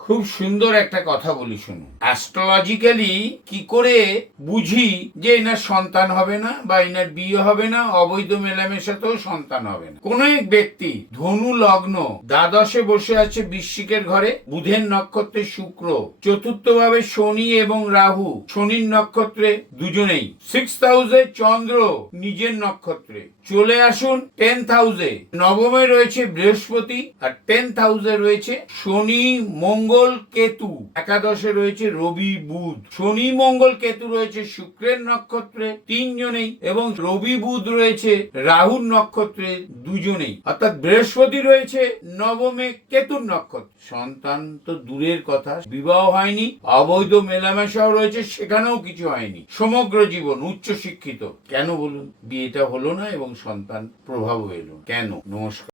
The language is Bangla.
খুব সুন্দর একটা কথা বলি শুনুন। অ্যাস্ট্রোলজিক্যালি কি করে বুঝি যে এনার সন্তান হবে না বা এনার বিয়ে হবে না, অবৈধ মেলামেশাতেও সন্তান হবে না। কোন এক ব্যক্তি ধনু লগ্ন, দ্বাদশে বসে আছে বৃশ্চিকের ঘরে, বুধের নক্ষত্রে শুক্র চতুর্থ ভাবে শনি এবং রাহু, শনির নক্ষত্রে দুজনেই। সিক্স হাউসে চন্দ্র, নিজের নক্ষত্রে। চলে আসুন টেন্থ হাউসে নবমে রয়েছে বৃহস্পতি, আর টেন্থ হাউসে রয়েছে শনি, মঙ্গল কেতু। একাদশে রয়েছে রবি বুধ। শনি মঙ্গল কেতু রয়েছে শুক্রের নক্ষত্রে তিনজনেই এবং রবি বুধ রয়েছে রাহুর নক্ষত্রে দুজনেই। অর্থাৎ বৃহস্পতি রয়েছে নবমে কেতুর নক্ষত্র। সন্তান তো দূরের কথা, বিবাহ হয়নি, অবৈধ মেলামেশাও রয়েছে, সেখানেও কিছু হয়নি। সমগ্র জীবন উচ্চ শিক্ষিত কেন বলুন? বিয়েটা হলো না এবং সন্তান প্রভাব এলো। কেন? নমস্কার।